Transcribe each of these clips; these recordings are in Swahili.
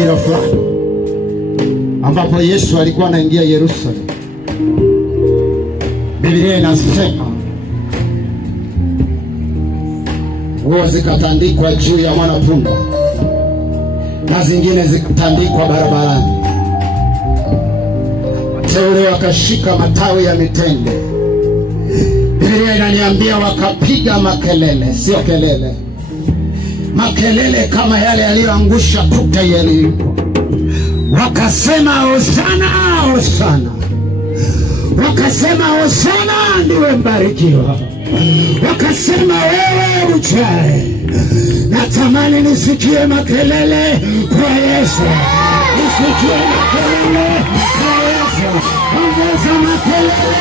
majira fulani ambapo Yesu alikuwa anaingia Yerusalemu. Biblia inasema nguo zikatandikwa juu ya mwanapunda na zingine zikatandikwa barabarani. Wateule wakashika matawi ya mitende. Biblia inaniambia wakapiga makelele, sio kelele, makelele kama yale yaliyoangusha kuta Yeriko. Wakasema Hosana, Hosana. Wakasema Hosana, ndiwe mbarikiwa. Wakasema wewe ujae. Natamani nisikie makelele kwa Yesu. Nisikie makelele kwa Yesu. Ongeza makelele,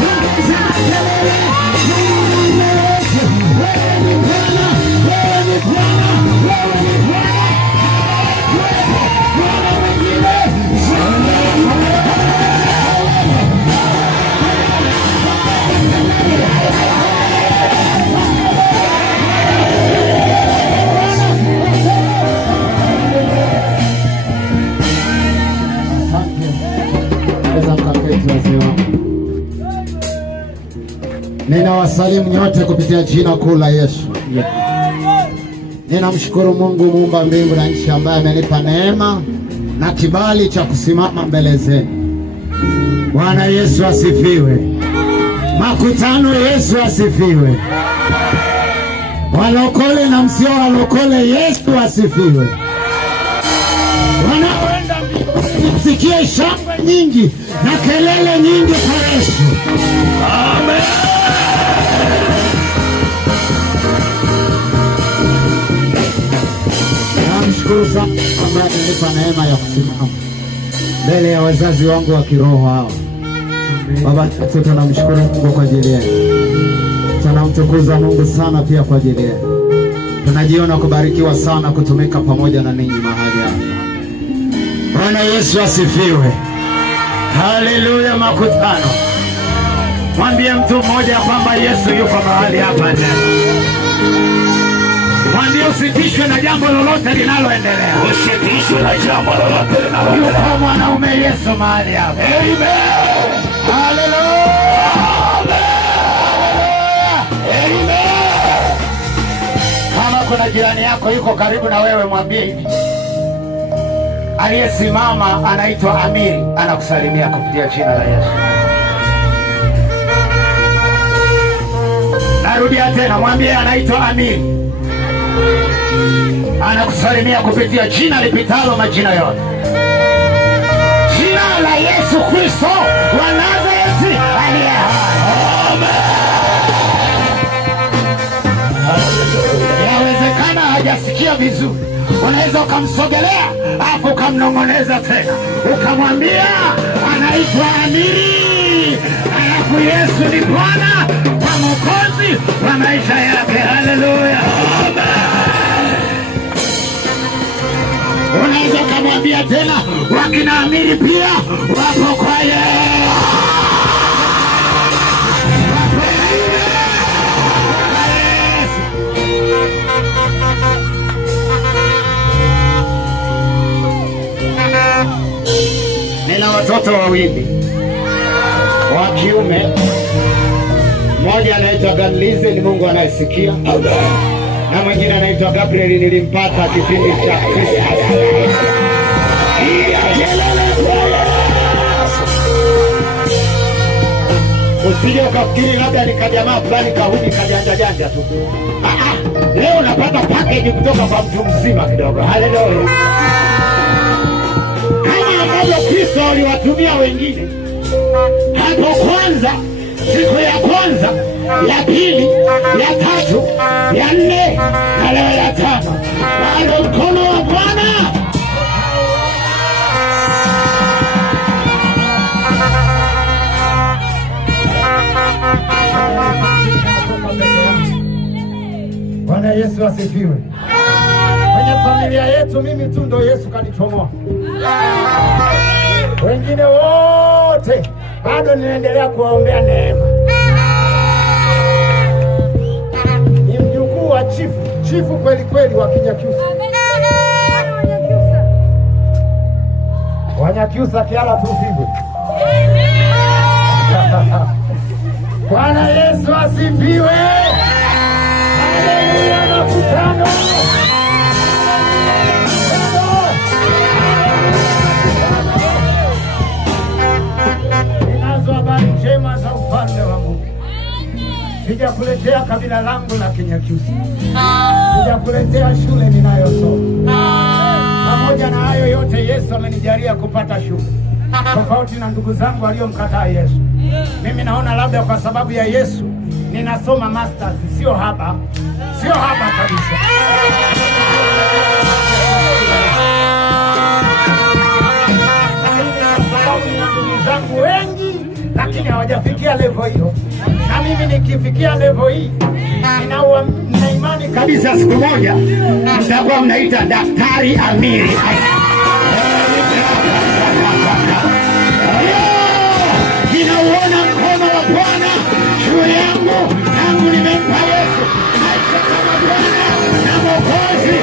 ongeza makelele. Wewe ni Bwana, wewe ni Bwana, wewe ni Bwana. Bwana mwingine, ninawasalimu nyote kupitia jina kuu la Yesu. Ninamshukuru Mungu muumba mbingu na nchi ambaye amenipa neema na kibali cha kusimama mbele zenu. Bwana Yesu asifiwe. Makutano Yesu asifiwe. Walokole na msio walokole Yesu asifiwe. Wanaoenda mbinguni msikie shangwe nyingi na kelele nyingi kwa Yesu. Amen. Namshukuru sana ambaye amenipa neema ya kusimama mbele ya wazazi wangu wa kiroho hawa. Baba, tunamshukuru Mungu kwa ajili yenu. Tunamtukuza Mungu sana pia kwa ajili yenu. Tunajiona kubarikiwa sana kutumika pamoja na ninyi mahali hapa. Bwana Yesu asifiwe. Haleluya. Makutano, mwambie mtu mmoja kwamba Yesu yuko mahali hapa leo. Mwambie usitishwe na jambo lolote linaloendelea. Usitishwe na jambo lolote linaloendelea. Yuko mwanaume Yesu mahali hapa. Amen. Haleluya. Amen. Kama kuna jirani yako yuko karibu na wewe, mwambie hivi: aliyesimama anaitwa Amiri, anakusalimia kupitia jina la Yesu. Narudia tena, mwambie anaitwa Amiri, anakusalimia kupitia jina lipitalo majina yote, jina la Yesu Kristo wa Nazareti aliye hai. Inawezekana hajasikia vizuri, unaweza ukamsogelea hapo ukamnong'oneza tena, ukamwambia anaitwa Amiri, alafu Yesu ni Bwana wa Mwokozi wa maisha yake. Haleluya. Unaweza ukamwambia tena, wakina Amiri pia wapo kwa Yesu. Nina watoto wawili wa kiume. Mmoja anaitwa Ganlize, ni Mungu anayesikia. Na mwingine anaitwa Gabriel, nilimpata kipindi cha Christmas. Usije ukafikiri labda nikajamaa fulani kahudi kajanja janja tu. Leo unapata package kutoka kwa mtu mzima kidogo. Haleluya. Kama ambavyo Kristo aliwatumia wengine hapo kwanza, siku ya kwanza, ya pili, ya tatu, ya nne, na leo ya tano, bado mkono wa Bwana. Bwana Yesu asifiwe. Kwenye familia yetu mimi tu ndo Yesu kanichomoa. Wengine wote bado ninaendelea kuwaombea neema. Ni mjukuu wa chifu kweli kweli wa Kinyakyusa. Wanyakyusa Kiara tusifu. Bwana Yesu asifiwe. Haleluya na kutano. Ninazo habari njema za ufalme wa Mungu. Sijakuletea kabila langu la Kinyakyusa. Sijakuletea shule ninayosoma. Pamoja na hayo yote, Yesu amenijalia kupata shule. Tofauti na ndugu zangu waliomkataa Yesu. Mimi naona labda kwa sababu ya Yesu ninasoma masters, sio haba. Sio haba kabisa. Ndugu zangu wengi lakini hawajafikia level hiyo. Na mimi nikifikia level hii, nina imani kabisa siku moja mtakuwa mnaita Daktari Amiri. Ninauona mkono wa Bwana juu yangu, tangu nimempa Yesu maisha kama Bwana na Mwokozi.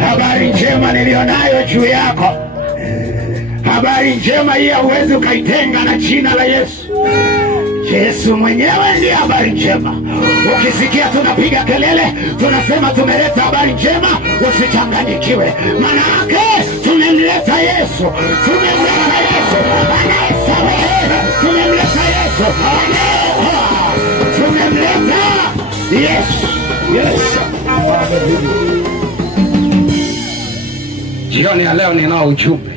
Habari njema nilionayo juu yako. Habari njema hii huwezi ukaitenga na jina la Yesu. Yesu mwenyewe ndiye habari njema. Ukisikia tunapiga kelele, tunasema tumeleta habari njema, usichanganyikiwe. Maana yake tumemleta Yesu. Tumemleta Yesu anayesamehe. Tumemleta Yesu anayeokoa. Tumemleta Yesu. Yesu. Jioni ya leo ninao ujumbe.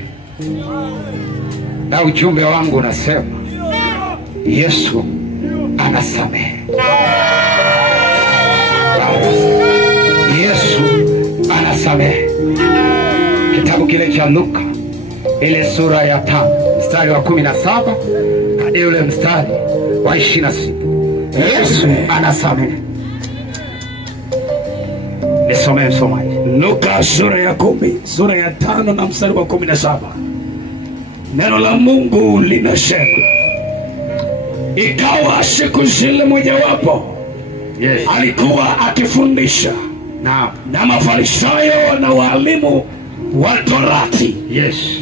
Na ujumbe wangu unasema Yesu anasamehe. Yesu anasamehe. Kitabu kile cha Luka ile sura ya 5 mstari wa 17 hadi ule mstari wa 26. Yesu anasamehe. Nisome msomaji. Luka sura ya 10, sura ya 5 na mstari wa 17. Neno la Mungu linasema, ikawa siku zile mojawapo, alikuwa akifundisha na Mafarisayo na walimu wa Torati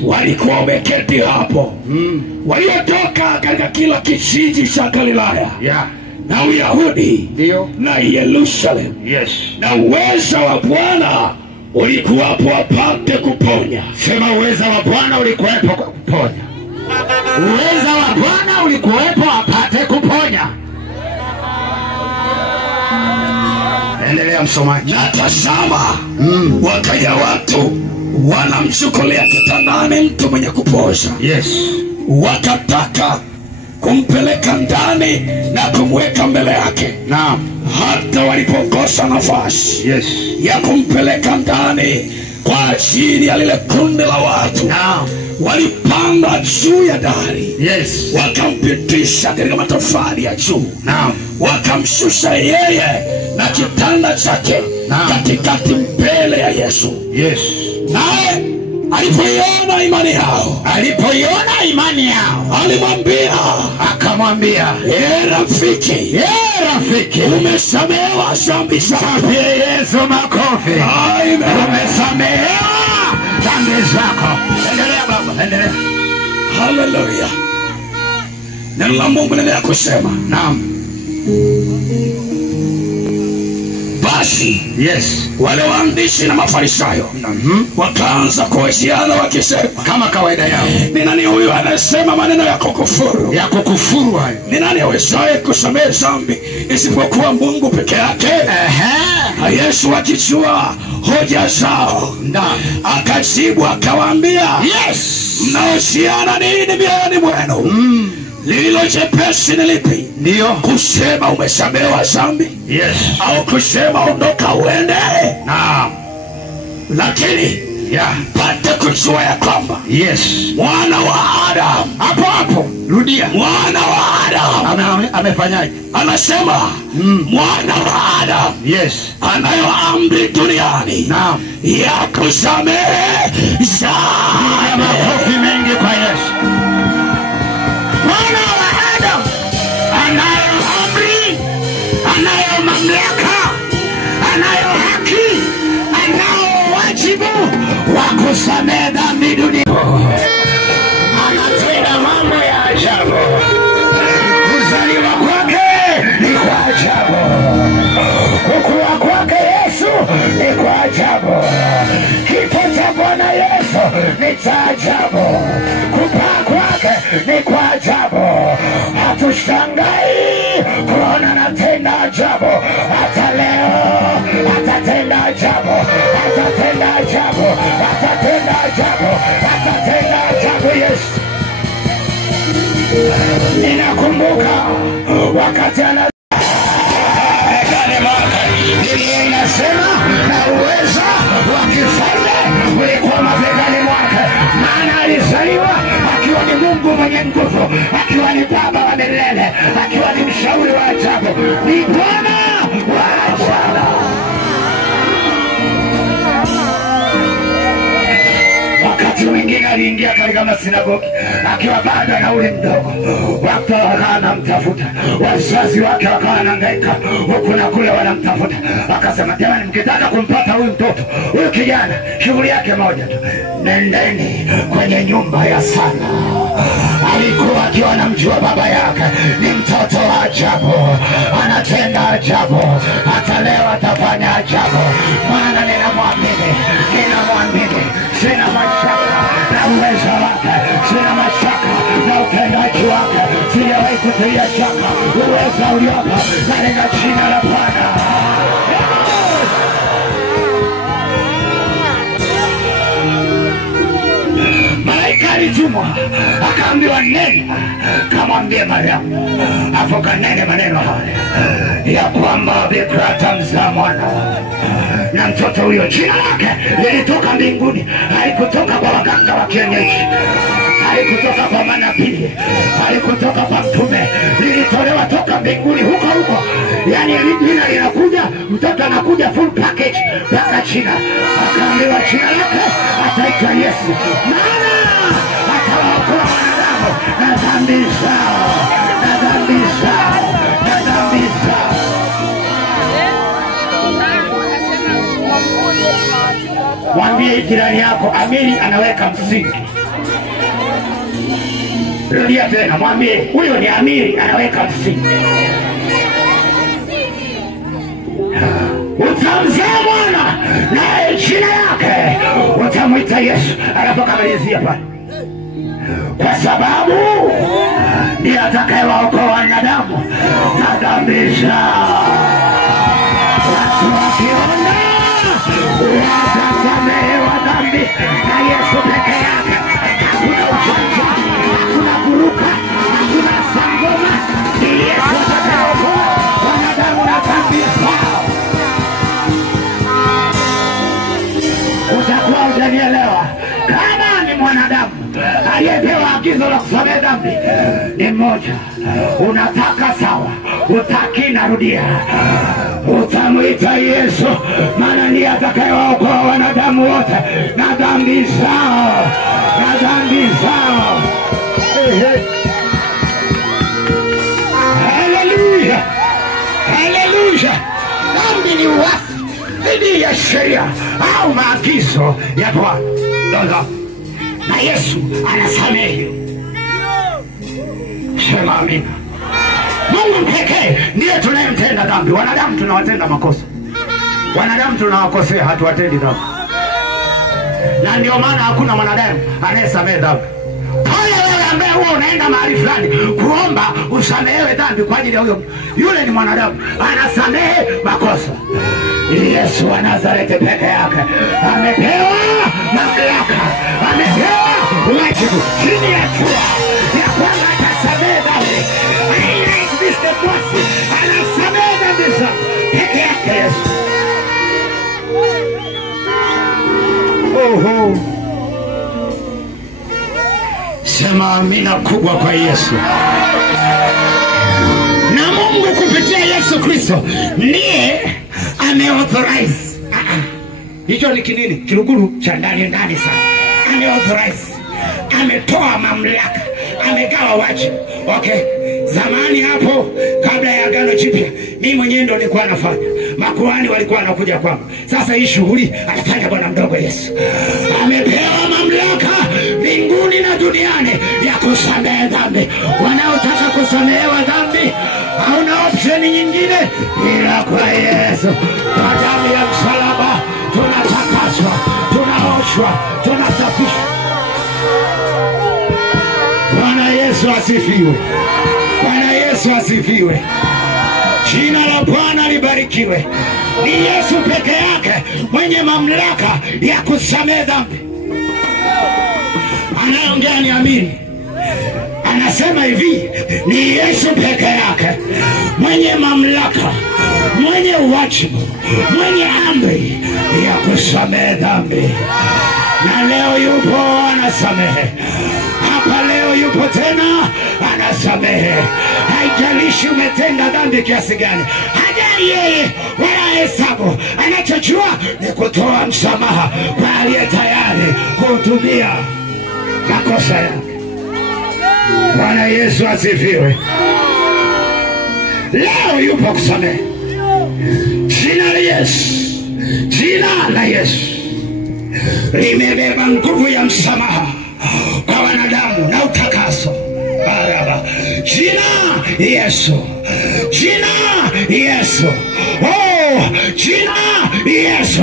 walikuwa wameketi hapo, waliotoka katika kila kijiji cha Galilaya na Uyahudi na Yerusalemu. Na uweza wa Bwana ulikuwapo apate kuponya. Sema uweza wa Bwana ulikuwepo kuponya. Uweza wa Bwana ulikuwepo apate kuponya. Endelea msomaji. Na tazama, wakaja watu wanamchukulia kitandani mtu mwenye kupoza. Wakataka kumpeleka ndani na kumweka mbele yake. Hata walipokosa nafasi ya kumpeleka ndani kwa ajili ya lile kundi la watu, walipanda juu ya dari, wakampitisha katika matofali ya juu, wakamshusha yeye na kitanda chake katikati mbele ya Yesu. Naye alipoiona imani yao, akamwambia, rafiki, umesamehewa dhambi zako. Yesu makofi. Umesamehewa dhambi zako. Endelea baba, endelea. Haleluya. Neno la Mungu linaendelea kusema, basi wale waandishi na Mafarisayo wakaanza kuhojiana wakisema kama kawaida yao, ni nani huyu anasema maneno ya kukufuru? Hayo. Ni nani awezaye kusamehe dhambi isipokuwa Mungu peke yake? Yesu akijua hoja zao, akajibu akawaambia, mnahojiana nini mioyoni mwenu? Lilo jepesi ni lipi? Ndio kusema umesamehewa dhambi, au kusema ondoka uende? Lakini pate kujua ya kwamba mwana wa Adamu, hapo rudia, mwana wa Adamu amefanyaje? Anasema mwana wa Adamu anayo amri duniani ya kusamehe dhambi. Makofi mengi kwa Yesu. Mwana wa Adamu anayo amri, anayo mamlaka kusamehe dhambi dunia. Anatenda mambo ya ajabu. Kuzaliwa kwake ni kwa ajabu. Kukua kwake Yesu ni kwa ajabu. Kifo cha Bwana Yesu ni cha ajabu. Kupaa kwake ni kwa ajabu. Hatushangai kuona anatenda ajabu. Hata leo atatenda ajabu. Atatenda ajabu. Atatenda ajabu. Atatenda ajabu. Yesu. Ninakumbuka wakati ana Biblia inasema na uweza wa kifalme ulikuwa mabegani mwake, maana alizaliwa akiwa ni Mungu mwenye nguvu, akiwa ni Baba wa milele, akiwa ni mshauri wa ajabu, ni Bwana wa ajabu. Wakati mwingine aliingia katika masinagogi akiwa bado ana umri mdogo. Watu wakawa wanamtafuta, wazazi wake wakawa wanahangaika huku na kule wanamtafuta. Akasema, jamani, mkitaka kumpata huyu mtoto, huyu kijana, shughuli yake moja tu, nendeni kwenye nyumba ya Sana. Alikuwa akiwa anamjua baba yake ni mtoto wa ajabu, anatenda ajabu. Hata leo atafanya ajabu, maana ninamwamini, sina mashaka na uwezo wake, sina mashaka na utendaji wake, sijawahi kutia shaka uwezo uliopo katika jina la Bwana. Malaika alitumwa akaambiwa nenda kamwambie Mariamu afokanene maneno haya ya kwamba bikira atamzaa mwana, na mtoto huyo jina lake lilitoka mbinguni, halikutoka kwa waganga wa kienyeji, halikutoka kwa manabii, halikutoka kwa mtume, lilitolewa toka mbinguni huko huko. Yani jina linakuja, mtoto anakuja full package mpaka China. Akaambiwa jina lake ataitwa Yesu, maana atawaokoa wanadamu na dhambi zao, na dhambi zao, na dhambi zao. Mwambie jirani yako, amiri anaweka msingi. Rudia tena, mwambie huyo ni amiri anaweka msingi. Utamzaa mwana naye jina yake utamwita Yesu. Anapokamalizia pale, kwa sababu ndiye atakayewaokoa wanadamu na dhambi zao. Watu wakiona watasamehewa dhambi na Yesu peke yake. Hakuna ujanja, hakuna kuruka, hakuna sangoma. Ni Yesu atakayeokoa wanadamu na dhambi zao. Utakuwa hujanielewa. Kama ni mwanadamu aliyepewa agizo la kusamehe dhambi ni mmoja, unataka sawa, utaki narudia, utamwita Yesu, maana ndiye atakayewaokoa wanadamu wote na dhambi zao, na dhambi zao. Haleluya, haleluya. Dhambi ni uasi dhidi ya sheria au maagizo ya Bwana, na Yesu anasamehe. Sema amina. Mungu pekee ndiye tunayemtenda dhambi. Wanadamu tunawatenda makosa, wanadamu tunawakosea, hatuwatendi dhambi. Na ndio maana hakuna mwanadamu anayesamehe dhambi. Pale wewe ambaye huwa unaenda mahali fulani kuomba usamehewe dhambi kwa ajili ya huyo, yule ni mwanadamu anasamehe makosa. Yesu wa Nazareti peke yake amepewa mamlaka, amepewa wajibu chini ya jua ya kwamba atasamehe dhambi. Anasamehe dhambi peke yake Yesu. Oho. Sema amina kubwa kwa Yesu. Na Mungu kupitia Yesu Kristo ndiye ameauthorize. Hicho ni kinini? Kiruguru cha ndani sana. Ameauthorize. Ametoa mamlaka, amegawa wajibu. Okay, Zamani hapo kabla ya Agano Jipya, mimi mwenyewe ndo nilikuwa nafanya. Makuhani walikuwa wanakuja kwangu. Sasa hii shughuli anafanya bwana mdogo Yesu. Amepewa mamlaka mbinguni na duniani ya kusamehe dhambi. Wanaotaka kusamehewa dhambi hauna option nyingine ila kwa Yesu. Kwa damu ya msalaba tunatakaswa, tunaoshwa, tunasafishwa. Bwana Yesu asifiwe. Bwana Yesu asifiwe. Jina la Bwana libarikiwe. Ni Yesu peke yake mwenye mamlaka ya kusamehe dhambi. Anaongea ni amini. Anasema hivi, ni Yesu peke yake mwenye mamlaka, mwenye wajibu, mwenye amri ya kusamehe dhambi. Na leo yupo anasamehe. Hapa leo yupo tena anasamehe. Haijalishi umetenda dhambi kiasi gani, hajali yeye wala hesabu. Anachojua ni kutoa msamaha kwa aliye tayari kuhudumia makosa yake. Bwana Yesu asifiwe. Leo yupo kusamehe. Jina la Yesu, jina la Yesu limebeba nguvu ya msamaha kwa wanadamu na utakaso. Baraba. Jina Yesu, jina Yesu, oh, jina Yesu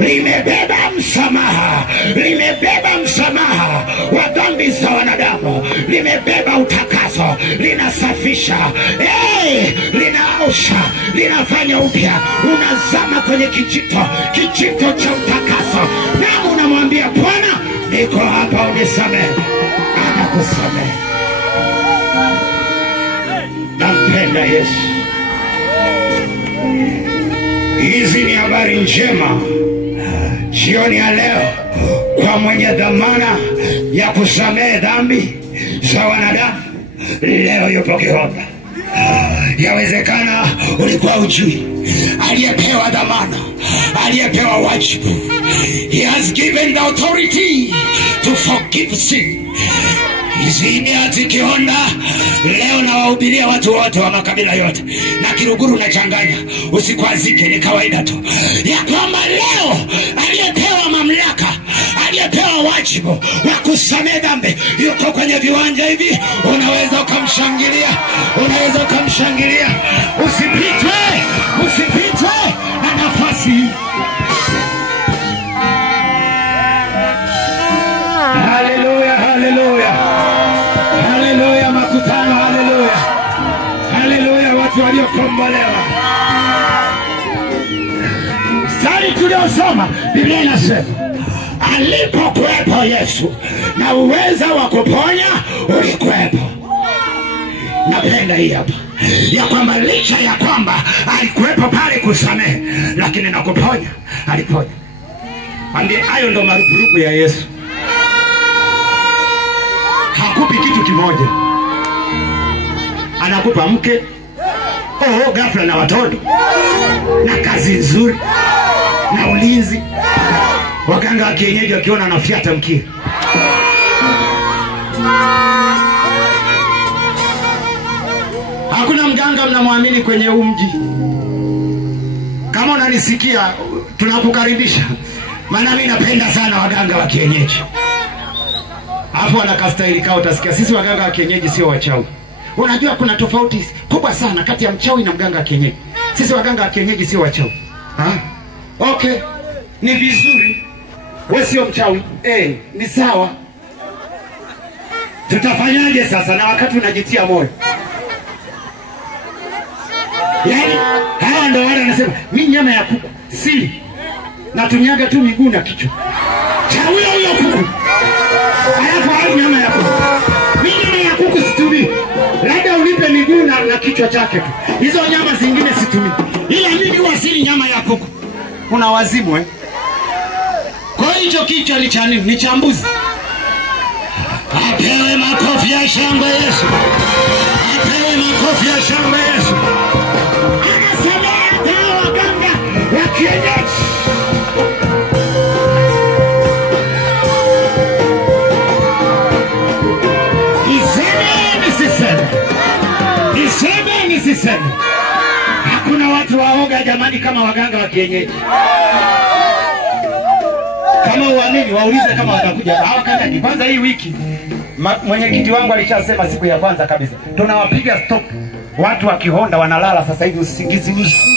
limebeba msamaha, limebeba msamaha wa dhambi za wanadamu, limebeba utakaso, linasafisha, linaosha, linafanya upya. Unazama kwenye kijito cha utakaso, na unamwambia Bwana, niko hapa unisamehe. Anakusamehe. Nampenda Yesu. Hizi ni habari njema jioni ya leo kwa mwenye dhamana ya kusamehe dhambi za wanadamu. Leo yupo Kihonda. Yawezekana ulikuwa ujui aliyepewa dhamana, aliyepewa wajibu. He has given the authority to forgive sin. Hizi ati Kihonda leo na wahubiria watu wote wa makabila yote na Kiluguru na Changanya, usikwazike, ni kawaida tu ya kwamba leo aliyepewa mamlaka, aliyepewa wajibu wa kusamehe dhambi yuko kwenye viwanja hivi. Unaweza ukamshangilia, unaweza ukamshangilia. Usipitwe na nafasi hii. Haleluya, haleluya. Haleluya makutano, haleluya. Haleluya watu waliokombolewa. Sari tuliosoma Biblia inasema alipokuwepo Yesu na uweza wa kuponya ulikuwepo. Napenda hii hapa ya kwamba licha ya kwamba alikuwepo pale kusamehe, lakini na kuponya aliponya. Andi hayo ndo marupurupu ya Yesu. Hakupi kitu kimoja, anakupa mke, ghafla na watoto na kazi nzuri na ulinzi. Waganga wa kienyeji wakiona anafiata mkia. Hakuna mganga mnamwamini kwenye huu mji. Kama unanisikia, tunakukaribisha. Maana mimi napenda sana waganga wa kienyeji. Hapo wanakastahili kao, utasikia sisi waganga wa kienyeji sio wachawi. Unajua kuna tofauti kubwa sana kati ya mchawi na mganga wa kienyeji. Sisi waganga wa kienyeji sio wachawi. Okay. Ni vizuri. Wewe sio mchawi. Ni sawa. Tutafanyaje sasa na wakati unajitia moyo? Yaani hawa ndio wale wanasema mimi nyama ya kuku si natumiaga tu miguu na kichwa. Chawi huyo kuku. Alafu hao nyama ya kuku. Mimi nyama ya kuku situmii. Labda unipe miguu na kichwa chake tu. Hizo nyama zingine situmii. Ila mimi wasili nyama ya kuku. Kuna wazimu Kwa hiyo kichwa ni cha nini? Ni cha mbuzi. Apewe makofi ya shangwe Yesu. Apewe makofi ya shangwe Yesu. Anasamehe hao waganga wa kienyeji. Iseme nisiseme. usiseme. Hakuna watu waoga jamani kama waganga wa kienyeji. Kama uamini waulize kama watakuja. Hawakanyagi. Kwanza hii wiki mwenyekiti wangu alishasema siku ya kwanza kabisa, tunawapiga stop. Watu wa Kihonda wanalala sasa hivi usingizi usiku.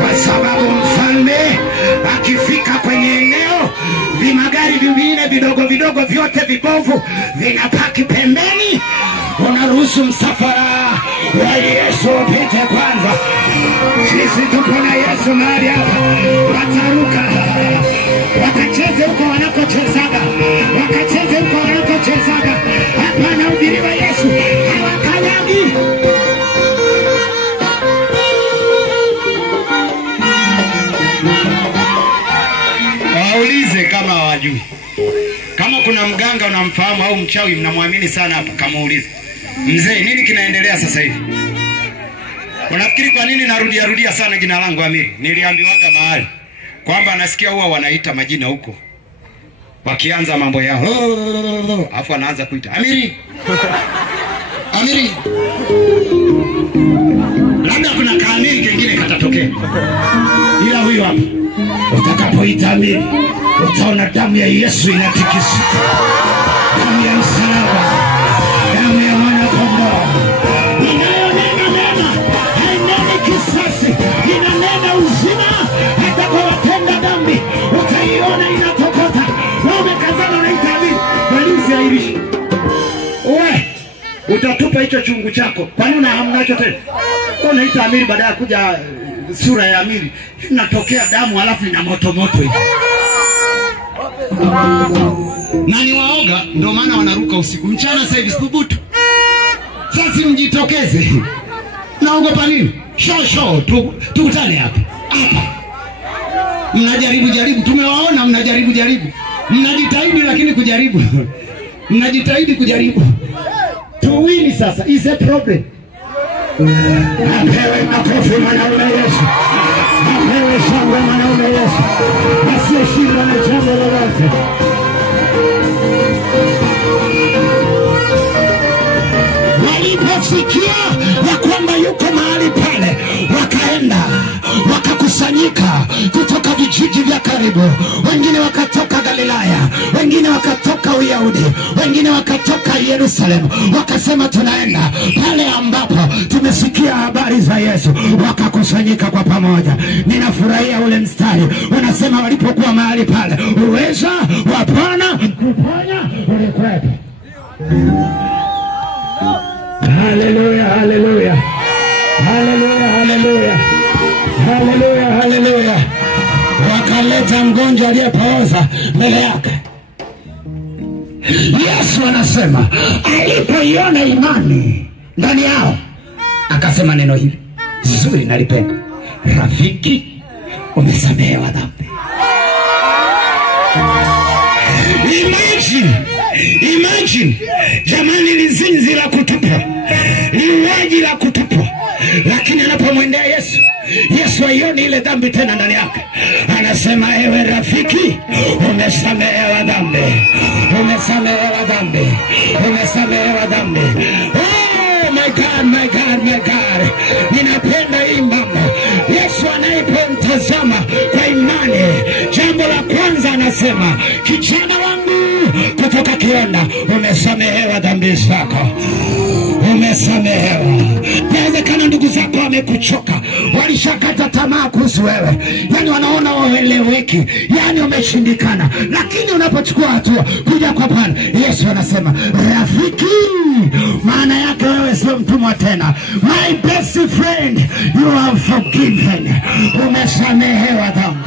Kwa sababu mfalme akifika kwenye eneo, vimagari vingine vidogo vidogo vyote vibovu vinapaki pembeni, unaruhusu msafara wa Yesu upite kwanza. Sisi tuko na Yesu mahali hapa. Wataruka, wakacheze huko wanakochezaga, wakacheze huko wanakochezaga. Hapa anahubiriwa Yesu, hawakanyagi. Waulize kama hawajui. Kama kuna mganga unamfahamu au mchawi mnamwamini sana hapa, kama uulize, mzee, nini kinaendelea sasa hivi? Unafikiri kwa nini narudia sana jina langu Amiri? Niliambiwaga mahali kwamba nasikia huwa wanaita majina huko wakianza mambo yao, afu anaanza kuita Amiri. Amiri. Labda kuna kaamiri kingine katatokea. Ila huyo hapa, utakapoita Amiri, utaona damu ya Yesu inatikisika. Damu ya msalaba, damu ya mwana kondoo. Inayonena mema, haineni kisasi, inanena uzima. Hata kwa watenda dhambi, utaiona inatokota. Na umekazana unaita Amiri, balizi hairishi. Uwe, utatupa hicho chungu chako. Kwa nini hamnacho tena? Unaita Amiri baada ya kuja sura ya Amiri, inatokea damu halafu ina moto hivi. Na ni waoga ndio maana wanaruka usiku. Mchana sasa hivi thubutu. Sasa mjitokeze. Naogopa nini? Show tukutane hapa. Mnajaribu tumewaona mnajaribu. Mnajitahidi lakini kujaribu. Mnajitahidi kujaribu. Tuwini sasa is a problem. Apewe makofi mwanaume Yesu. Apewe shangwe mwanaume Yesu. Asiyeshinda na jambo lolote. Waliposikia ya kwamba yuko mahali pale, wakaenda wakakusanyika kutoka vijiji vya karibu. Wengine wakatoka Galilaya, wengine wakatoka Uyahudi, wengine wakatoka Yerusalemu. Wakasema tunaenda pale ambapo tumesikia habari za Yesu. Wakakusanyika kwa pamoja. Ninafurahia ule mstari unasema walipokuwa mahali pale, uweza wa Bwana kuponya ulikuwepo. Haleluya, haleluya. Haleluya, haleluya. Haleluya, haleluya. Wakaleta mgonjwa aliyepooza mbele yake. Yesu anasema alipoiona imani ndani yao, akasema neno hili zuri nalipenda: rafiki, umesamehewa dhambi. Imagine jamani, lizinzi la kutupwa, liwaji la kutupwa, lakini anapomwendea Yesu aioni ile dhambi tena ndani yake. Anasema ewe rafiki, umesamehewa dhambi. Umesamehewa dhambi. Umesamehewa dhambi. Oh my God, my God, my God. Ninapenda hii mambo. Yesu anayepomtazama kwa imani, jambo la kwanza anasema, kijana wangu kutoka Kihonda, umesamehewa dhambi zako. Umesamehewa. Inawezekana ndugu zako wamekuchoka, walishakata tamaa kuhusu wewe, yani wanaona ueleweki, yani umeshindikana. Lakini unapochukua hatua kuja kwa Bwana, Yesu anasema rafiki, maana yake wewe sio mtumwa tena. My best friend, you have forgiven. Umesamehewa dhambi.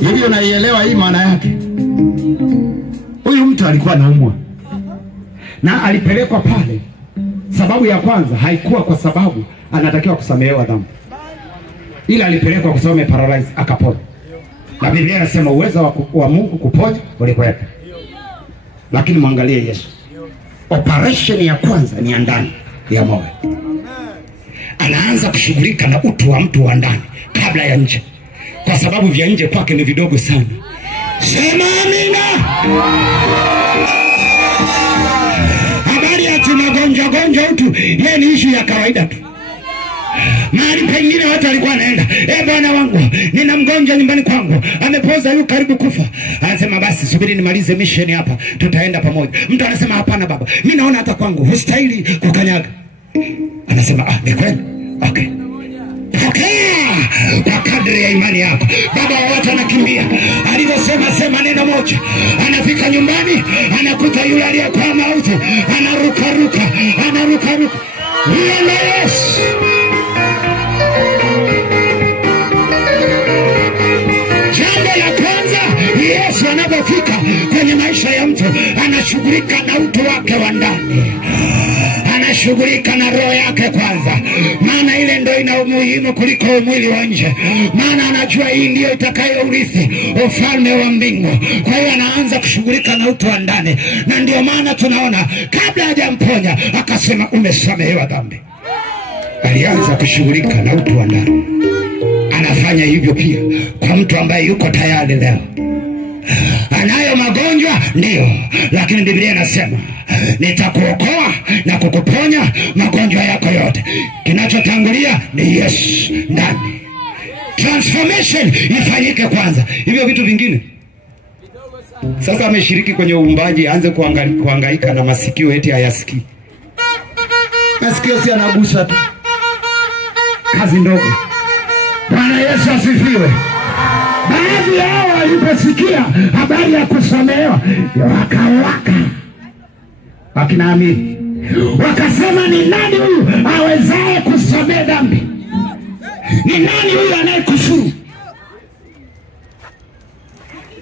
Hivi unaielewa hii maana yake? Huyu mtu alikuwa anaumwa na alipelekwa pale. Sababu ya kwanza haikuwa kwa sababu anatakiwa kusamehewa dhambi, ila alipelekwa kwa sababu paralyze akapona. Na Biblia inasema uwezo wa Mungu kuponya ulikuwepo. Lakini muangalie Yesu. Operation ya kwanza ni ndani ya moyo. Anaanza kushughulika na utu wa mtu wa ndani kabla ya nje. kwa sababu vya nje kwake ni vidogo sana. Sema amina. Habari ya tunagonja utu, yeye ni issue ya kawaida tu. Mahali pengine watu walikuwa wanaenda, bwana wangu nina mgonjwa nyumbani kwangu, amepoza, yu karibu kufa. Anasema basi subiri nimalize mission hapa, tutaenda pamoja. Mtu anasema hapana baba, mimi naona hata kwangu hustahili kukanyaga. Anasema ni kweli, okay, pokea kwa kadri ya imani yako. Baba wa watu anakimbia, alivyosema sema neno moja, anafika nyumbani anakuta yule aliyekuwa mauti anaruka. Yes. Jambo la kwanza, Yesu anapofika kwenye maisha ya mtu anashughulika na utu wake wa ndani, anashughulika na roho yake kwanza, maana ile ndio ina umuhimu kuliko mwili wa nje, maana anajua hii ndio itakayourithi ufalme wa mbingu. Kwa hiyo anaanza kushughulika na utu wa ndani, na ndio maana tunaona kabla hajamponya akasema umesamehewa dhambi. Alianza kushughulika na utu wa ndani. Anafanya hivyo pia kwa mtu ambaye yuko tayari leo. Anayo magonjwa ndio, lakini Biblia inasema nitakuokoa na kukuponya magonjwa yako yote. Kinachotangulia ni Yesu ndani. Transformation ifanyike kwanza, hivyo vitu vingine. Sasa ameshiriki kwenye uumbaji, aanze kuhangaika na masikio eti hayasikii. Masikio si anagusa tu, kazi ndogo. Bwana Yesu asifiwe. Baadhi yao waliposikia habari ya kusamehewa wakawaka, wakinaamini, wakasema ni nani huyu awezaye kusamehe dhambi? Ni nani huyu anayekufuru?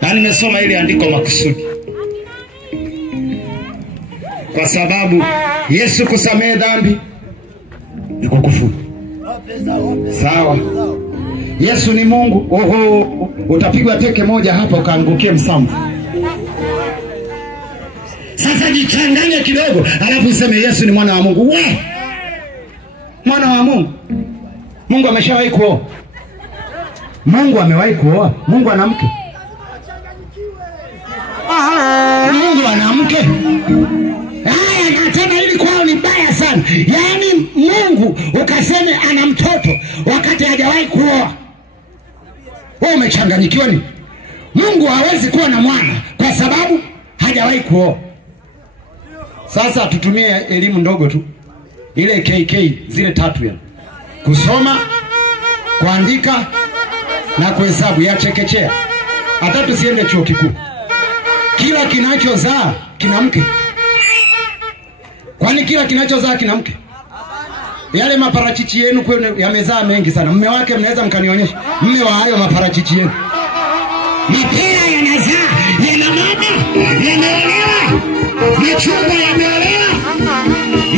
Na nimesoma ile andiko makusudi, kwa sababu Yesu kusamehe dhambi ni kukufuru. Sawa, Yesu ni Mungu. Utapigwa teke moja hapa ukaangukie msamvu. Sasa jichanganye kidogo, alafu useme Yesu ni mwana wa Mungu. We, mwana wa Mungu? Mungu ameshawahi kuoa? Mungu amewahi kuoa? Mungu ana mke? Mungu ana mke? Haya, tena hili kwao ni baya sana. Yaani Mungu ukaseme ana mtoto wakati hajawahi kuoa. Wewe umechanganyikiwa ni? Mungu hawezi kuwa na mwana kwa sababu hajawahi kuoa. Sasa tutumie elimu ndogo tu, ile KK zile 3 ya kusoma, kuandika na kuhesabu ya chekechea. Hata tusiende chuo kikuu. Kila kinachozaa kina mke. Kwani kila kinachozaa kina mke? Yale maparachichi yenu kwenu yamezaa mengi sana. Mume wake mnaweza mkanionyesha mume wa hayo maparachichi yenu? Mipira yanazaa, yana mama, yanaolewa, machungwa yameolewa,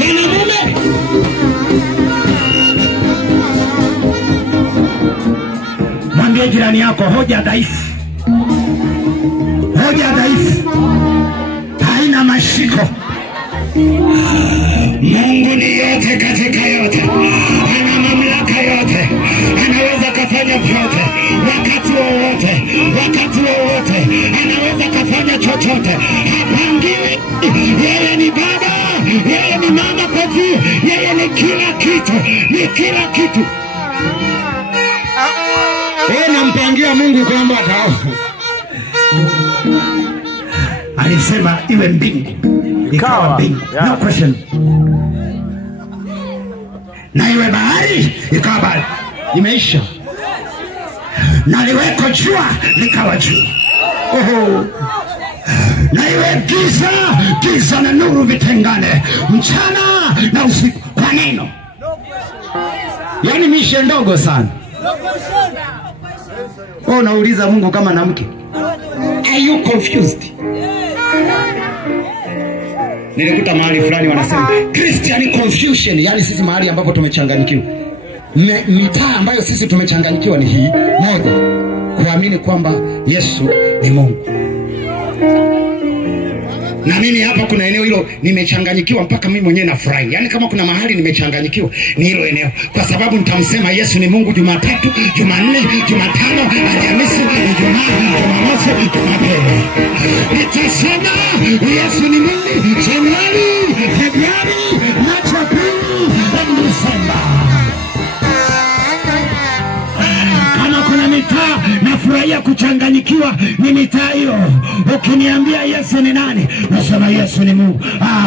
yana mume. Mwambie jirani yako, hoja dhaifu. Hoja dhaifu haina mashiko. Mungu ni yote katika yote, ana mamlaka yote, anaweza kafanya vyote wakati wowote, anaweza kafanya chochote. Hapangiwi. Yeye ni Baba, yeye ni mama kwa juu, yeye ni kila kitu. Nampangia Mungu kwamba alisema iwe mbingu, ikawa mbingu, no question. Na iwe bahari, ikawa bahari. Imeisha. Na liweko jua, likawa jua. Na iwe giza na nuru vitengane, mchana na usiku, kwa neno. Yaani mishe ndogo sana. Unauliza Mungu kama na mke. Are you confused? Nilikuta mahali fulani wanasema Christian confusion, yani sisi mahali ambapo tumechanganyikiwa. Mitaa ambayo sisi tumechanganyikiwa ni hii moja, kuamini kwamba Yesu ni Mungu. Na mimi hapa kuna eneo hilo nimechanganyikiwa mpaka mimi mwenyewe nafurahi. Yaani kama kuna mahali nimechanganyikiwa ni hilo eneo. Kwa sababu nitamsema Yesu ni Mungu Jumatatu, Jumanne, Jumatano, Alhamisi, Ijumaa, Jumamosi, Jumapili. Nitasema Yesu ni Mungu Januari, Februari, March, Aprili, na Disemba. Kama kuna mitaa nafurahia kuchanganyikiwa ni mitaa hiyo. Ukiniambia Yesu ni nani, nasema Yesu ni Mungu.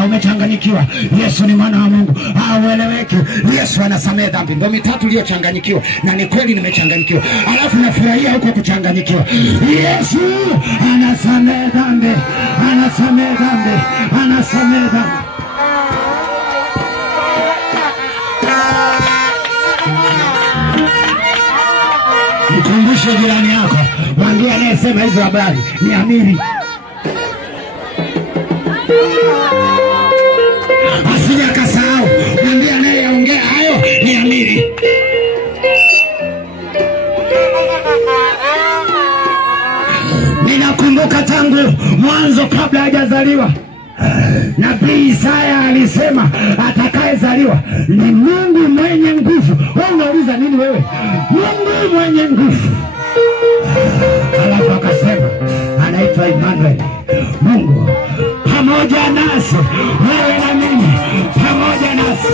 Umechanganyikiwa. Yesu ni mwana wa Mungu. Ueleweke. Yesu anasamehe dhambi. Ndio mitaa tuliyochanganyikiwa, na ni kweli nimechanganyikiwa. Alafu nafurahia huko kuchanganyikiwa. Yesu anasamehe dhambi. Anasamehe dhambi. Anasamehe dhambi. Mkumbushe jirani yako, mwambie anayesema hizo habari ni Amiri. Asije akasahau, mwambie anayeongea hayo ni Amiri. Ninakumbuka tangu mwanzo kabla hajazaliwa, Nabii Isaya alisema atakayezaliwa ni Mungu mwenye nguvu. Wewe unauliza nini wewe? Mungu mwenye nguvu. Alafu akasema anaitwa Emmanuel, Mungu pamoja nasi. Wewe na mimi pamoja nasi.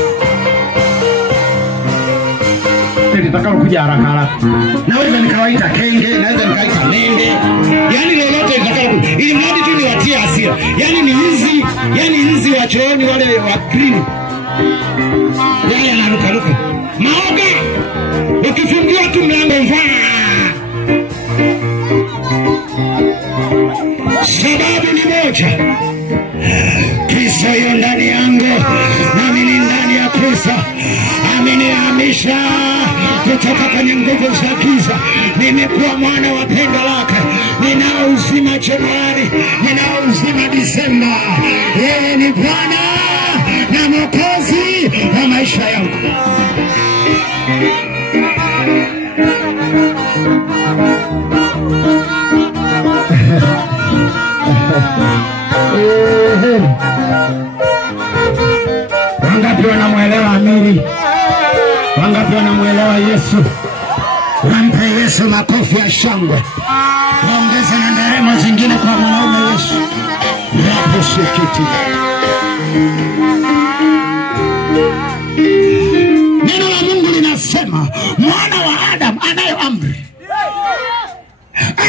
Nitakao kuja haraka haraka. Naweza nikawaita kenge, naweza nikaita mende. Yaani lolote nitakalo, ili mradi tu niwatie hasira. Yaani ni nzi, yaani nzi wa chooni wale wa green. Yale anaruka ruka. Maoga. Ukifungiwa tu mlango mfaa. Sababu ni moja. Kristo yu ndani yangu, nami ni ndani ya Kristo. Amenihamisha kutoka kwenye nguvu za giza. Nimekuwa mwana wa pendo lake. Ninao uzima Januari, ninao uzima Disemba. Yeye ni Bwana na Mwokozi wa maisha yangu. Wangapi wanamuelewa Amiri? Wangapi wanamuelewa Yesu? Wampe Yesu makofi ya shangwe. Waongeze na nderemo zingine kwa mwanaume Yesu. Rapo shikiti. Neno la Mungu linasema mwana wa Adam anayo amri.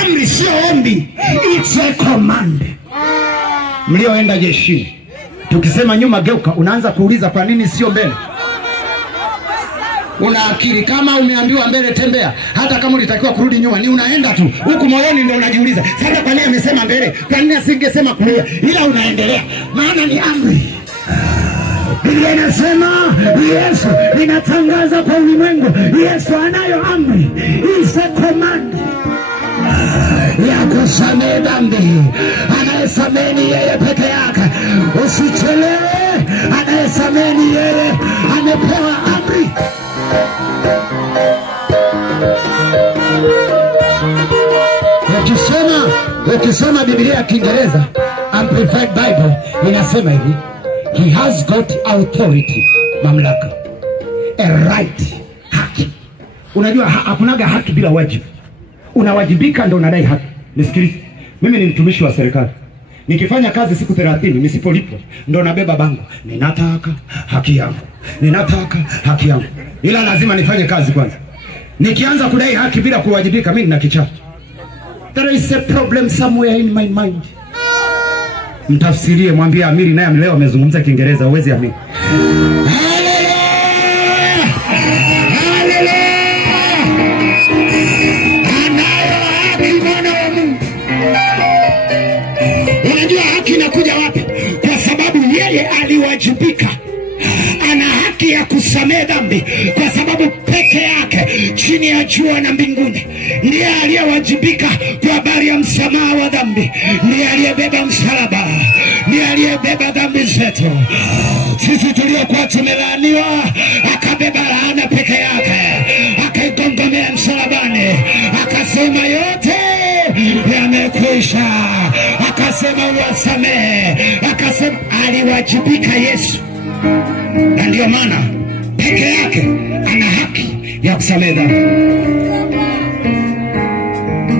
Amri sio ombi, it's a command. Mlioenda jeshini, tukisema nyuma geuka, unaanza kuuliza kwa nini sio mbele? Una akili. Kama umeambiwa mbele tembea, hata kama ulitakiwa kurudi nyuma, ni unaenda tu. Huku moyoni ndio unajiuliza, sasa kwa nini amesema mbele? Kwa nini asingesema kulia? Ila unaendelea. Maana ni amri. Biblia inasema Yesu inatangaza kwa ulimwengu, Yesu anayo amri. It's a command. Ya kusamehe dhambi. Anayesamehe ni yeye peke yake. Usichelewe. Anayesamehe ni yeye. Amepewa amri. Ukisoma Biblia ya Kiingereza Amplified Bible inasema hivi, he has got authority, mamlaka, a right, haki. Unajua hakunaga haki bila wajibu. Unawajibika ndio unadai haki. Nisikilize, mimi ni mtumishi wa serikali. Nikifanya kazi siku 30 nisipolipwa ndio nabeba bango, ninataka haki yangu, ninataka haki yangu. Ila lazima nifanye kazi kwanza. Nikianza kudai haki bila kuwajibika, mimi nina kichaa. There is a problem somewhere in my mind. Mtafsirie, mwambie Amiri naye leo amezungumza Kiingereza, uwezi amini. Unajua haki inakuja wapi? Kwa sababu yeye aliwajibika. Ana haki ya kusamehe dhambi kwa sababu peke yake chini ya jua na mbinguni ndiye aliyewajibika kwa habari ya msamaha wa dhambi. Ndiye aliyebeba msalaba, ndiye aliyebeba dhambi zetu. Sisi tuliokuwa tumelaaniwa akabeba laana peke yake, akaigongomea msalabani, akasema yote yamekwisha, akasema uwasamehe, anasema aliwajibika Yesu, na ndio maana peke yake ana haki ya kusamehe dhambi.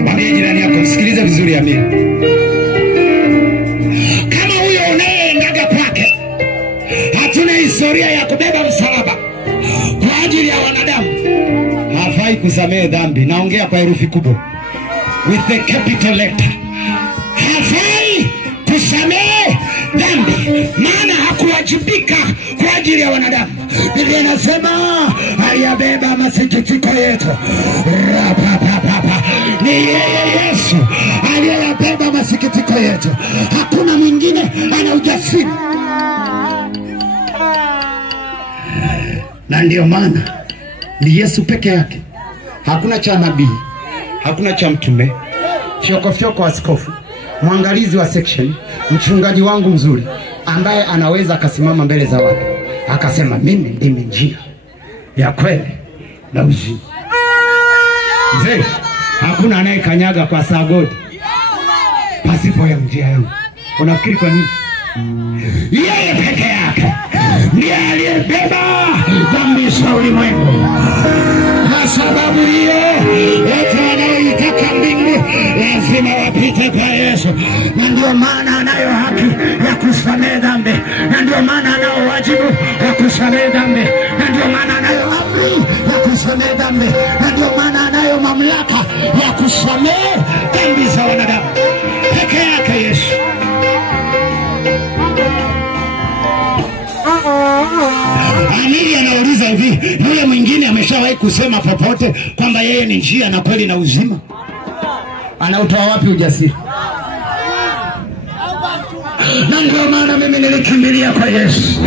Mwambie jirani yako, msikilize vizuri amini. Kama huyo unayeendaga kwake hatuna historia ya kubeba msalaba kwa ajili ya wanadamu, hafai kusamehe dhambi. Naongea kwa herufi kubwa, with the capital letter. Hafai kusamehe dhambi, maana hakuwajibika kwa ajili ya wanadamu. Biblia inasema aliyabeba masikitiko yetu. Ni yeye Yesu aliyebeba masikitiko yetu. Hakuna mwingine ana ujasiri. Na ndio maana ni Yesu peke yake. Hakuna cha nabii, hakuna cha mtume, fyoko askofu, mwangalizi wa section, mchungaji wangu mzuri ambaye anaweza akasimama mbele za watu akasema mimi ndimi njia ya kweli na uzima. Mzee, hakuna anayekanyaga kwa sagodi pasipo ya njia yangu. Unafikiri kwa nini? Yeye peke yake ndiye aliyebeba dhambi za ulimwengu. Kwa sababu hiyo wote wanaoitaka mbingu lazima wapite kwa Yesu, na ndio maana anayo haki ya kusamehe dhambi, na ndio maana anao wajibu wa kusamehe dhambi, na ndio maana anayo amri ya kusamehe dhambi, na ndio maana anayo mamlaka ya kusamehe dhambi za wanadamu. Peke yake Yesu. Amiri anauliza hivi, yule mwingine ameshawahi kusema popote kwamba yeye ni njia na kweli na uzima? Anautoa wapi ujasiri? Na ndio maana mimi nilikimbilia kwa Yesu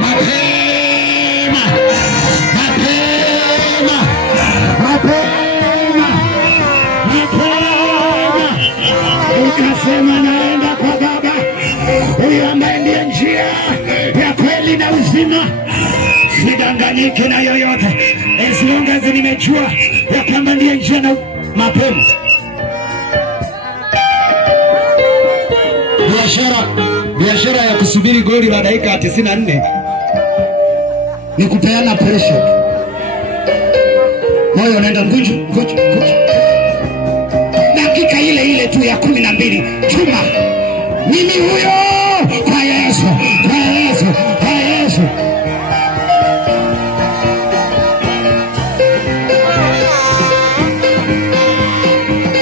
mapema, mapema, mapema, mapema. Ukasema naenda kwa Baba, huyu ambaye ndiye njia ya kweli na uzima. Sidanganyike na yoyote, as long as nimejua ya kwamba ndiye njia na mapema. Biashara ya kusubiri goli la dakika 94 ni kupeana pressure. Moyo unaenda nguju. Dakika ile tu ya 12 chuma. Mimi huyo kwa Yesu, kwa Yesu, kwa Yesu.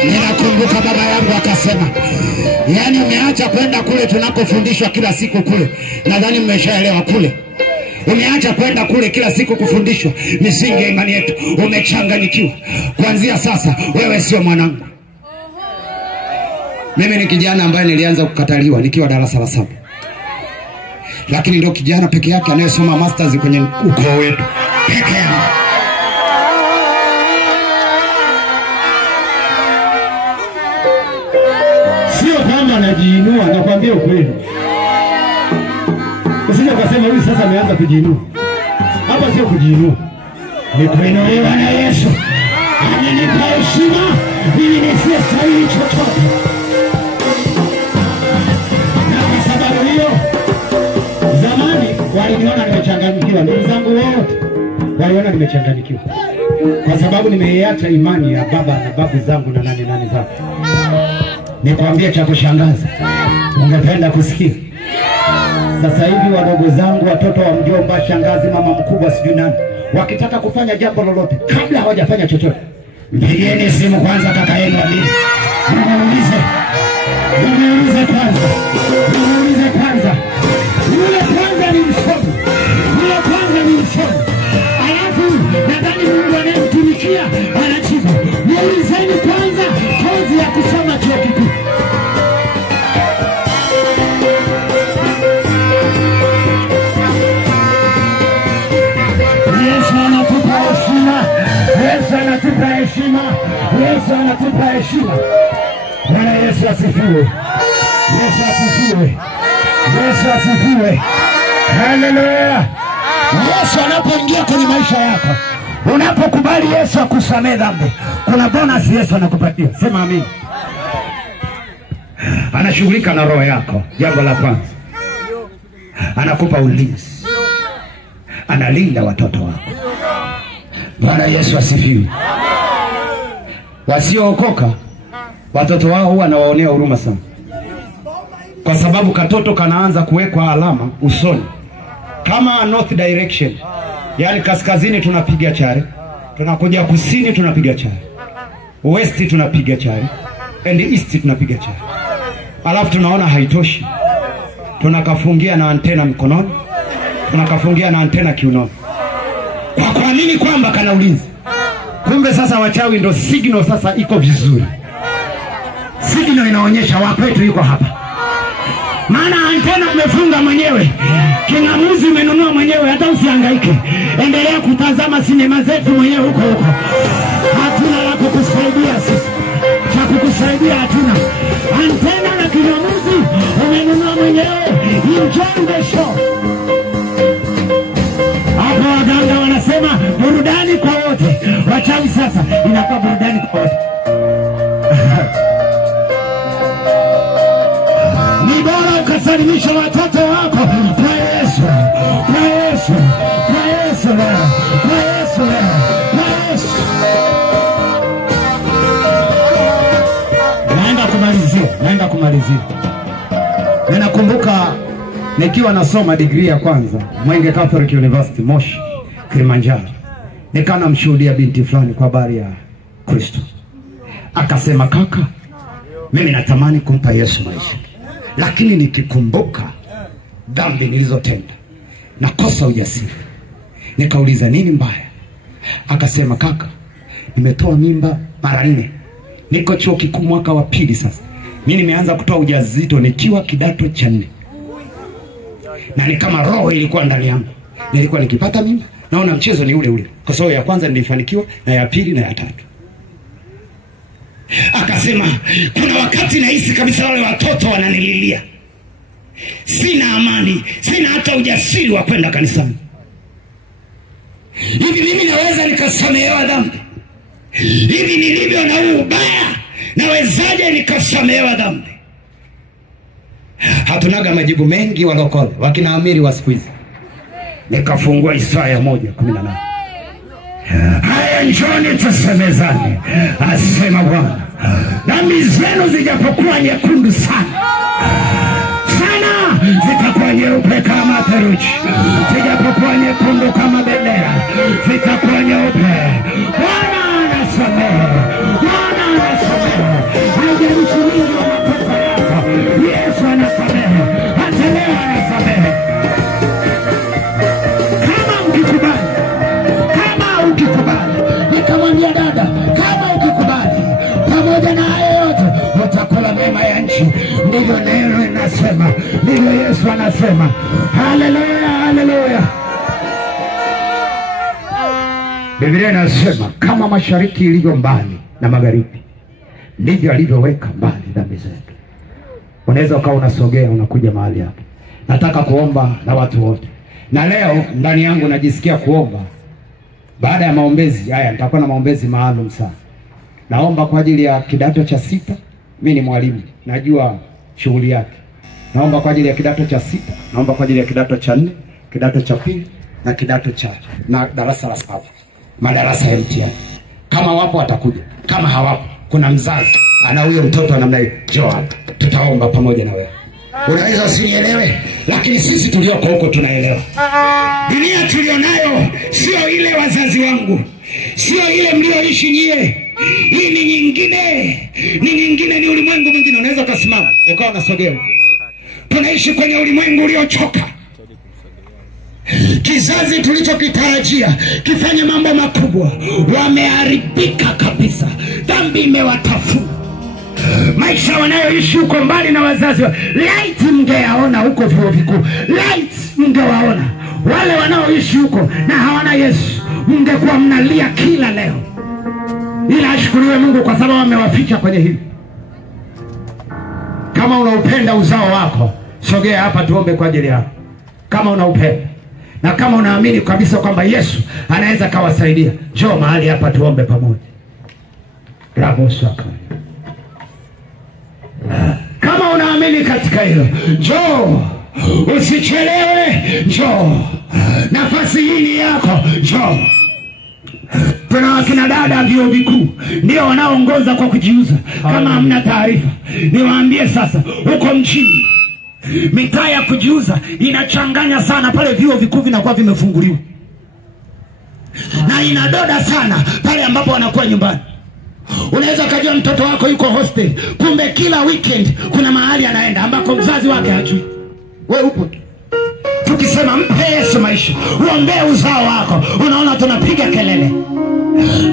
Ninakumbuka baba yangu akasema, yani umeacha kwenda kule tunakofundishwa kila siku kule. Nadhani mmeshaelewa kule. Umeacha kwenda kule kila siku kufundishwa misingi ya imani yetu. Umechanganyikiwa. Kuanzia sasa wewe sio mwanangu. Mimi ni kijana ambaye nilianza kukataliwa nikiwa darasa la 7. Lakini ndio kijana peke yake anayesoma masters kwenye ukoo wetu. Peke yake. Sio kama anajiinua, nakwambia ukweli. Usije ukasema huyu sasa ameanza kujiinua. Hapa sio kujiinua. Ni kuinuliwa na Yesu. Amenipa heshima ili nisistahili chochote. Na kwa sababu hiyo, zamani waliniona nimechanganyikiwa. Ndugu zangu wote waliona nimechanganyikiwa. Kwa sababu nimeiacha imani ya baba na babu zangu na nani zangu. Nikwambie cha kushangaza, ungependa kusikia? Sasa hivi wadogo zangu, watoto wa mjomba, shangazi, mama mkubwa, sijui nani, wakitaka kufanya jambo lolote kabla hawajafanya chochote, mpigieni simu kwanza kaka yenu amini. Muulize kwanza. Yule kwanza ni msomi. Alafu nadhani Mungu anayemtumikia anachiza. Muulizeni kwanza kozi ya kusoma chuo kikuu. Yesu anatupa heshima. Bwana Yesu asifiwe. Yesu asifiwe. Haleluya. Yesu anapoingia kwenye maisha yako, unapokubali Yesu akusamehe dhambi, kuna bonus Yesu anakupatia. Sema amini. Anashughulika na roho yako. Jambo la kwanza. anakupa ulinzi, analinda watoto wako. Bwana Yesu asifiwe. Wasiookoka watoto wao huwa anawaonea huruma sana, kwa sababu katoto kanaanza kuwekwa alama usoni kama north direction, yani kaskazini tunapiga chare, tunakuja kusini tunapiga chare, west tunapiga chare, and east tunapiga chare. Alafu tunaona haitoshi, tunakafungia na antena mkononi, tunakafungia na antena kiunoni. Kwa nini? Kwamba kana ulinzi. Kumbe sasa wachawi ndo signal sasa iko vizuri. Signal inaonyesha wakwetu yuko hapa. Maana antena umefunga mwenyewe, kingamuzi umenunua mwenyewe, hata usihangaike. Endelea kutazama sinema zetu mwenyewe huko huko. Hatuna la kukusaidia sisi. Cha kukusaidia hatuna. Antena na kingamuzi umenunua mwenyewe. Enjoy the show. Hapo waganga wanasema burudani kwa wote. Wachawi sasa inakuwa burudani kwa wote. Ni bora ukasalimisha watoto wako kwa Yesu, kwa Yesu, kwa Yesu, kwa Yesu, kwa Yesu. Naenda kumalizia. Ninakumbuka nikiwa nasoma degree ya kwanza Mwenge Catholic University Moshi, Kilimanjaro, nikana mshuhudia binti fulani kwa habari ya Kristo. Akasema, kaka, mimi natamani kumpa Yesu maisha, lakini nikikumbuka dhambi nilizotenda nakosa ujasiri. Nikauliza, nini mbaya? Akasema, kaka, nimetoa mimba mara 4. Niko chuo kikuu mwaka wa 2 sasa. Mimi nimeanza kutoa ujauzito nikiwa kidato cha 4. Na ni kama roho ilikuwa ndani yangu. Nilikuwa nikipata mimba, naona mchezo ni ule ule. Kwa sababu ya kwanza nilifanikiwa, na ya pili na ya tatu. Akasema, kuna wakati nahisi kabisa wale watoto wananililia. Sina amani, sina hata ujasiri wa kwenda kanisani. Hivi mimi naweza nikasamehewa dhambi? Hivi nilivyo na ubaya, nawezaje nikasamehewa dhambi? Hatunaga majibu mengi walokole, wakina Amiri wa siku hizi. Nikafungua Isaya 1:18. Haya, njoni tusemezane, asema Bwana. Dhambi zenu zijapokuwa nyekundu sana, zitakuwa nyeupe kama theluji. Zijapokuwa nyekundu kama bendera, zitakuwa nyeupe. Bwana anasamehe, Bwana anasamehe. Haijalishi nini wa makosa yako, Yesu anasamehe. Hata leo anasamehe. Nikamwambia dada, kama ukikubali, pamoja na hayo yote utakula mema ya nchi. Ndivyo neno linasema, ndivyo Yesu anasema. Haleluya, haleluya. Biblia inasema, kama mashariki ilivyo mbali na magharibi, ndivyo alivyoweka mbali dhambi zetu. Unaweza ukawa unasogea unakuja mahali hapa. Nataka kuomba na watu wote. Na leo ndani yangu najisikia kuomba. Baada ya maombezi haya nitakuwa na maombezi maalum sana. Naomba kwa ajili ya kidato cha 6. Mimi ni mwalimu, najua shughuli yake. Naomba kwa ajili ya kidato cha 6, naomba kwa ajili ya kidato cha 4, kidato cha 2 na kidato cha na darasa la 7. Madarasa ya mtihani. Kama wapo watakuja. Kama hawapo, kuna mzazi ana huyo mtoto namna hiyo, njoo hapa. Tutaomba pamoja na wewe. Unaweza usinielewe, lakini sisi tulioko huko tunaelewa. Dunia tulionayo sio ile wazazi wangu, sio ile mlioishi nyie. Hii ni nyingine, ni nyingine, ni ulimwengu mwingine. Unaweza kusimama ukawa unasogea. Tunaishi kwenye ulimwengu uliochoka. Kizazi tulichokitarajia kifanye mambo makubwa wameharibika kabisa. Dhambi imewatafuna. Maisha wanayoishi huko mbali na wazazi wa. Light mngeyaona huko vyuo vikuu. Light mngewaona. Wale wanaoishi huko na hawana Yesu, mngekuwa mnalia kila leo. Ila ashukuriwe Mungu kwa sababu amewaficha kwenye hili. Kama unaupenda uzao wako, sogea hapa tuombe kwa ajili yako. Kama unaupenda na kama unaamini kabisa kwamba Yesu anaweza kawasaidia, njoo mahali hapa tuombe pamoja. Rabo saka. Kama unaamini katika hilo, njoo. Usichelewe, njoo. Nafasi hii ni yako, njoo. Kuna wakina dada vyuo vikuu ndio wanaoongoza kwa kujiuza. Kama hamna taarifa, niwaambie sasa, huko mchini mitaa ya kujiuza inachanganya sana. Pale vyuo vikuu vinakuwa vimefunguliwa na inadoda sana pale ambapo wanakuwa nyumbani. Unaweza kujua mtoto wako yuko hostel, kumbe kila weekend kuna mahali anaenda ambako mzazi wake hajui. Wewe upo. Tukisema mpe Yesu maisha, uombee uzao wako, unaona tunapiga kelele.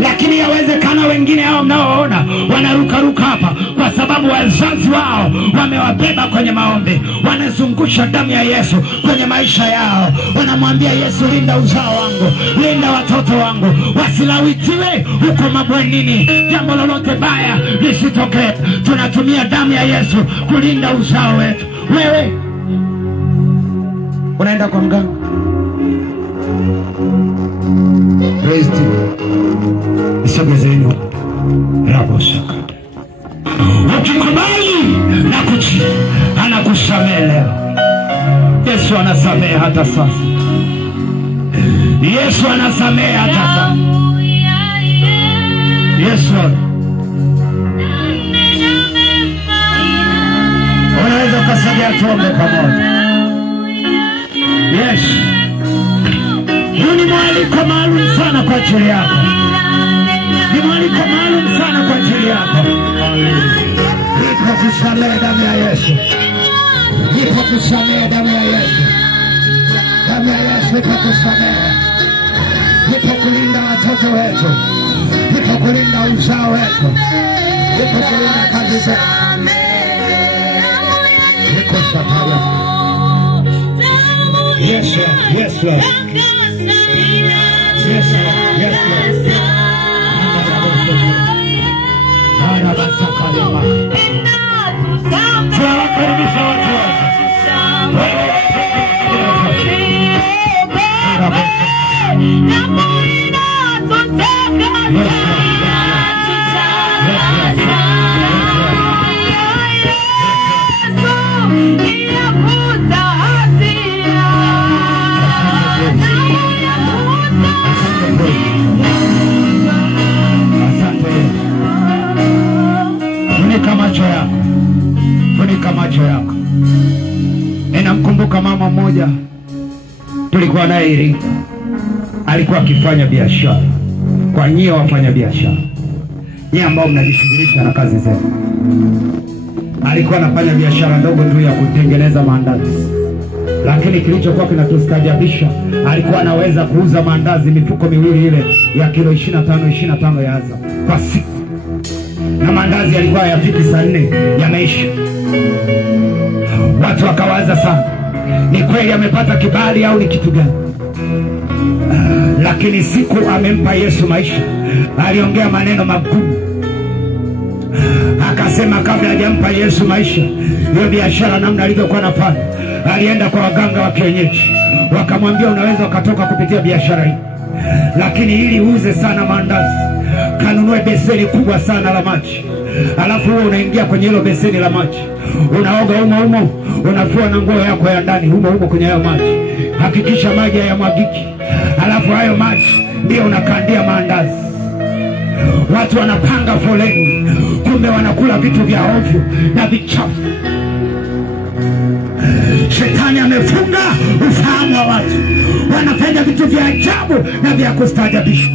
Lakini yawezekana wengine hao mnaoona wanaruka hapa kwa sababu wazazi wao wamewabeba kwenye maombi, wanazungusha damu ya Yesu kwenye maisha yao. Wanamwambia Yesu, linda uzao wangu, linda watoto wangu wasilawitiwe huko mabwenini, jambo lolote baya lisitokee. Tunatumia damu ya Yesu kulinda uzao wetu. Wewe unaenda kwa mganga, praise God. Isogezeni rabo shaka. Ukikubali na kutii, anakusamehe leo. Yesu anasamehe hata sasa. Yesu anasamehe hata sasa. Yesu. Unaweza kusaidia tuombe pamoja. Yes. Huu ni mwaliko maalum sana kwa ajili yako. Ni mwaliko maalum sana kwa ajili yako. Nipo kusamehe damu ya Yesu. Nipo kusamehe damu ya Yesu. Damu ya Yesu nipo kusamehe. Nipo kulinda watoto wetu. Nipo kulinda uzao wetu. Nipo kulinda kazi zetu. Nipo kusamehe. Yes, Lord. Yes, Lord. Yes, Lord. Yes, Lord. Funika macho yako. Ninamkumbuka mama mmoja tulikuwa naye Iringa. Alikuwa akifanya biashara. Kwa nyie wafanya biashara, nyie ambao mnajishughulisha na kazi zenu, alikuwa anafanya biashara ndogo tu ya kutengeneza maandazi. Lakini kilichokuwa kinatustaajabisha, alikuwa anaweza kuuza maandazi mifuko miwili ile ya kilo 25 ya Azam kwa siku. Na maandazi yalikuwa hayafiki saa 4 yameisha. Watu wakawaza sana, ni kweli amepata kibali au ni kitu gani? Lakini siku amempa Yesu maisha, aliongea maneno magumu. Akasema kabla hajampa Yesu maisha, hiyo biashara namna alivyokuwa anafanya, alienda kwa waganga wa kienyeji. Wakamwambia unaweza ukatoka kupitia biashara hii, lakini ili uuze sana maandazi, kanunue beseni kubwa sana la maji. Alafu wewe unaingia kwenye hilo beseni la maji, unaoga humo, unafua na nguo yako ya ndani humo kwenye hayo maji. Hakikisha maji hayamwagiki. Alafu hayo maji ndio unakandia maandazi. Watu wanapanga foleni, kumbe wanakula vitu vya ovyo na vichafu. Shetani amefunga ufahamu wa watu, wanafanya vitu vya ajabu na vya kustaajabisha.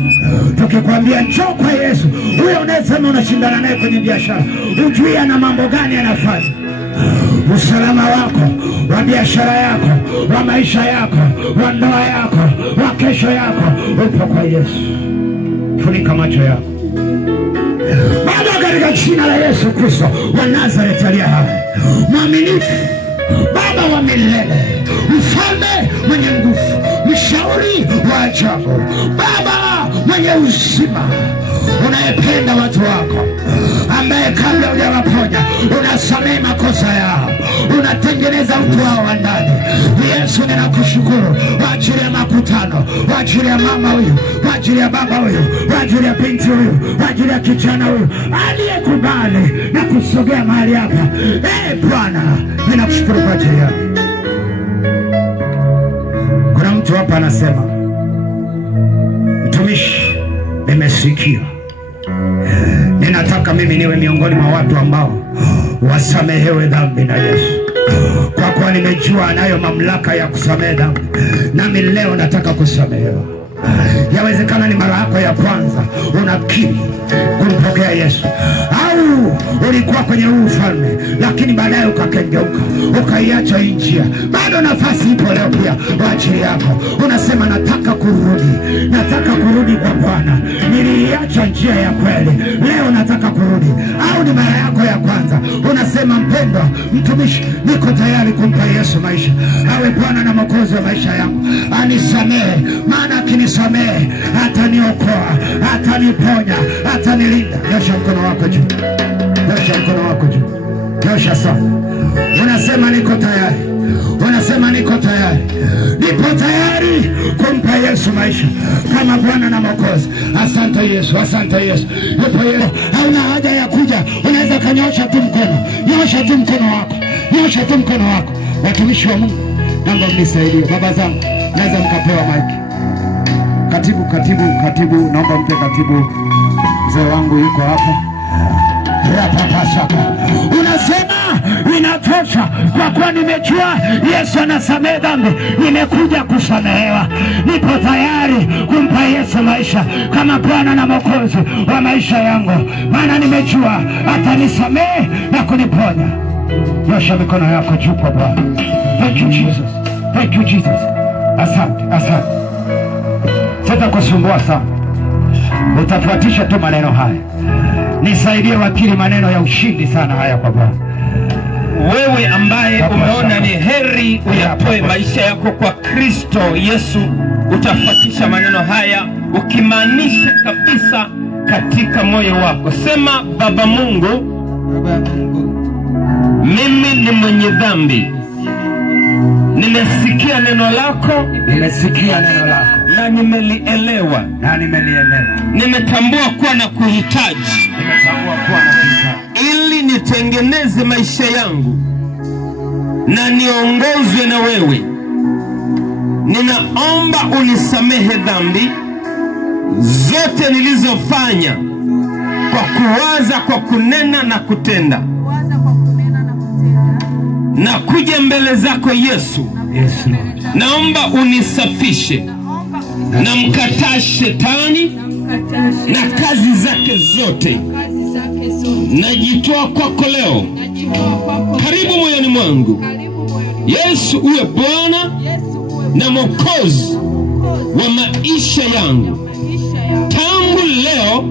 Tukikwambia njoo kwa Yesu, huyo unayesema unashindana naye kwenye biashara, ujui ana mambo gani anafanya. Usalama wako, wa biashara yako, wa maisha yako, wa ndoa yako, wa kesho yako upo kwa Yesu. Funika macho yako. Baba, katika jina la Yesu Kristo wa Nazareti aliye hai, mwaminifu, Baba wa milele, mfalme mwenye nguvu, mshauri wa ajabu, Baba mwenye uzima, unayependa watu wako, ambaye kabla hujawaponya unasamehe makosa yao, unatengeneza utu wao wa ndani. Yesu, ninakushukuru kwa ajili ya makutano, kwa ajili ya mama huyu, kwa ajili ya baba huyu, kwa ajili ya binti huyu, kwa ajili ya kijana huyu aliyekubali na kusogea mahali hapa. Bwana, ninakushukuru kwa ajili yake. Kuna mtu hapa anasema, mtumishi, nimesikia, ninataka mimi niwe miongoni mwa watu ambao wasamehewe dhambi na Yesu. Kwa kuwa nimejua anayo mamlaka ya kusamehe dhambi, nami leo nataka kusamehewa. Yawezekana ni mara yako ya kwanza unakiri kumpokea Yesu, au ulikuwa kwenye huu ufalme lakini baadaye ukakengeuka, ukaiacha hii njia. Bado nafasi ipo leo pia kwa ajili yako. Unasema, nataka kurudi kwa Bwana, niliacha njia ya kweli, leo nataka kurudi. Au ni mara yako ya kwanza unasema, mpendwa mtumishi, niko tayari kumpa Yesu maisha, awe Bwana na Mwokozi wa maisha yangu, anisamehe, maana akinisamehe ataniokoa, ataniponya, atanilinda. Nyosha mkono wako juu, nyosha mkono wako juu, nyosha sana. Unasema, niko tayari, unasema, niko tayari, nipo tayari kumpa Yesu maisha kama Bwana na Mwokozi. Asante Yesu, asante Yesu. Nipo Yesu. Hauna haja ya kuja, unaweza kanyosha tu mkono, nyosha tu mkono wako, nyosha tu mkono wako. Watumishi wa Mungu, naomba mnisaidie. Baba zangu, naweza mkapewa maiki. Katibu, naomba mpe katibu. Mzee wangu yuko hapa. Rapapasaka. Unasema, inatosha kwa kuwa nimejua Yesu anasamehe dhambi, nimekuja kusamehewa. Nipo tayari kumpa Yesu maisha kama Bwana na Mwokozi wa maisha yangu, maana nimejua atanisamehe na kuniponya. Nyosha mikono yako juu kwa Bwana. Thank you Jesus, thank you Jesus. Asante, asante. Sitakusumbua sana, utafuatisha tu maneno haya. Nisaidie wakili, maneno ya ushindi sana haya kwa Bwana. Wewe ambaye umeona ni heri uyatoe maisha yako kwa Kristo Yesu, utafuatisha maneno haya ukimaanisha kabisa katika moyo wako. Sema, Baba Mungu, mimi ni mwenye dhambi, nimesikia neno lako, na nimelielewa, nimetambua kuwa na kuhitaji, ili nitengeneze maisha yangu na niongozwe na wewe. Ninaomba unisamehe dhambi zote nilizofanya kwa kuwaza, kwa kunena na kutenda. Na kuja mbele zako Yesu, naomba unisafishe na mkataa shetani na kazi zake zote. Najitoa kwako leo, karibu moyoni mwangu. Yesu, uwe Bwana na Mwokozi wa maisha yangu, tangu leo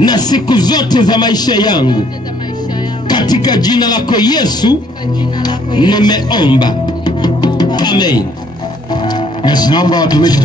na siku zote za maisha yangu. Katika jina lako Yesu nimeomba, amen. Yes, naomba watumishi